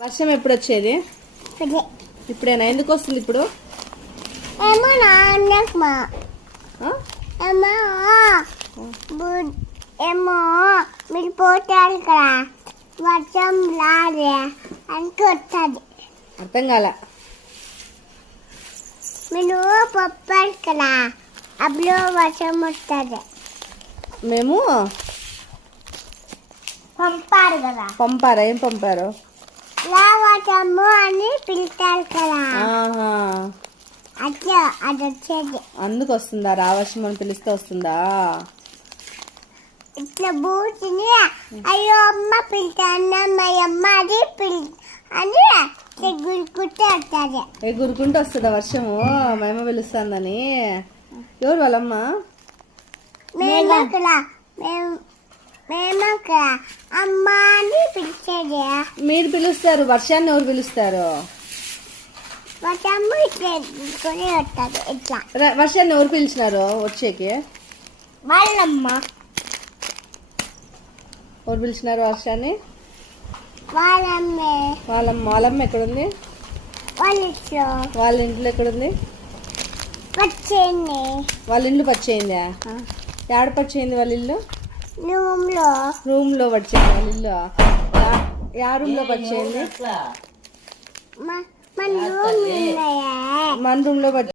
వర్షం ఎప్పుడు వచ్చేది? ఇప్పుడేనా? ఎందుకు వస్తుంది ఇప్పుడు? ఏమో నాన్నమ్మా ఏమో మీరు పోతారు కదా వర్షం రాదే అంటే వస్తుంది. అర్థం కాల. మీరు పంపారు కదా అప్పుడు వర్షం వస్తుంది. మేము పంపారు కదా. పంపారా? ఏం పంపారు? వర్షము అని పిలుస్తారు కదా. అట్లా అది వచ్చేది. అందుకు వస్తుందా? రావర్షం అని పిలిస్తే వస్తుందా? ఇట్లా బూటిని అయ్యో అమ్మ పిలుతాను మా అమ్మ అది అని గురుకుంటే వస్తుంది. గురుకుంటూ వస్తుందా వర్షము? మేమ పిలుస్తుందని. ఎవరు వాళ్ళమ్మ? మేము అమ్మ అని పిలిచేది. మీరు పిలుస్తారు, వర్షాన్ని ఎవరు పిలుస్తారు? వర్షము ఇట్లా కొని వస్తుంది. ఇట్లా వర్షాన్ని ఎవరు పిలిచినారు వచ్చేకి? వాళ్ళమ్మ. ఎవరు పిలిచినారు వర్షాన్ని? వాళ్ళమ్మే. వాళ్ళమ్మ ఎక్కడుంది? వాళ్ళ ఇంట్లో ఎక్కడుంది? వచ్చేయండి. వాళ్ళ ఇల్లు పచ్చేయిందా? ఏడ పచ్చేయింది వాళ్ళ ఇల్లు? రూమ్ లో పచ్చేయింది వాళ్ళ ఇల్లు. యా రూమ్ లో పచ్చేయింది? మన రూమ్ లో